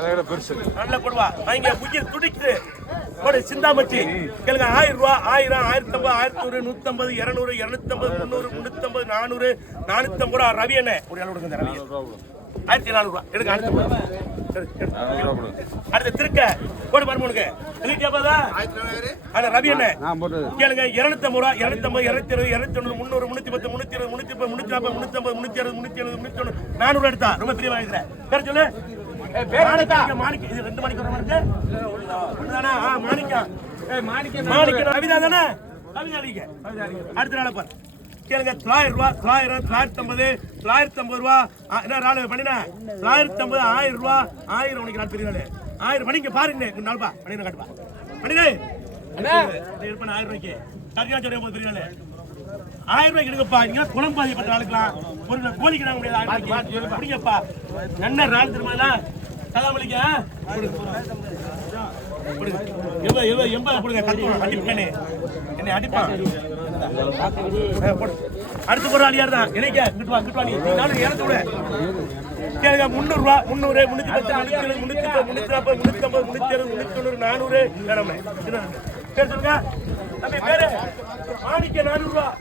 பெருசு நல்ல கொடுவா இங்க உயிர் துடிக்குது ஒரு சிந்தாமச்சி கேளுங்க 1000 ரூபாய் 1000 1050 1150 100 250 300 350 400 450 ரூபா ரவி என்ன ஒரு அளவு கொடுங்க ரவி 1400 ரூபாய் எடுங்க அடுத்த திருக்க கோடி மர்மனுக்கு இல்லையாபாதா அட ரவி என்ன கேளுங்க 250 ரூபாய் 250 220 290 310 320 330 340 350 360 370 380 400 எடுத்தா ரொம்ப பெரிய வாங்கிக்கிறேன் பேர் சொல்லு மாணிக்க இது 2 மணிக்கு வர மாதிரி ஒண்ணுதானா மாணிக்க ரவிதா தானே ரவிதா அடுத்த நாள பாரு கேளுங்க 900 ரூபாய் 900 950 ரூபாய் என்ன ராணு பண்ணினா 950 1000 ரூபாய் 1000 உனக்கு நான் பெரிய 1000 மணிக்கு பாருங்க நாள்பா பண்ணினா காட்டுப்பா பண்ணினே அண்ணா இருப்பேன் 1000 ரூபாய்க்கு சரியா சொல்றேன் போது பெரிய 1000 ரூபாய்க்கு எடுங்கப்பா நீங்க குளம்பாதி பண்ற ஆளுக்கலாம் ஒரு கோழிக்கு நாங்க முடியாது 1000 ரூபாய்க்கு புடிங்கப்பா என்ன ராணு திருமலா கதாமலிங்க என்ன அடிப்பான் அடுத்த ஒரு ஆளியார் தான் இணைக்க நீ நானும் ஏறத்து விட கேளுங்க 300 ரூபாய் 300 310 340 350 360 390 400 சொல்லுங்க பேரு மாணிக்க 400 ரூபாய்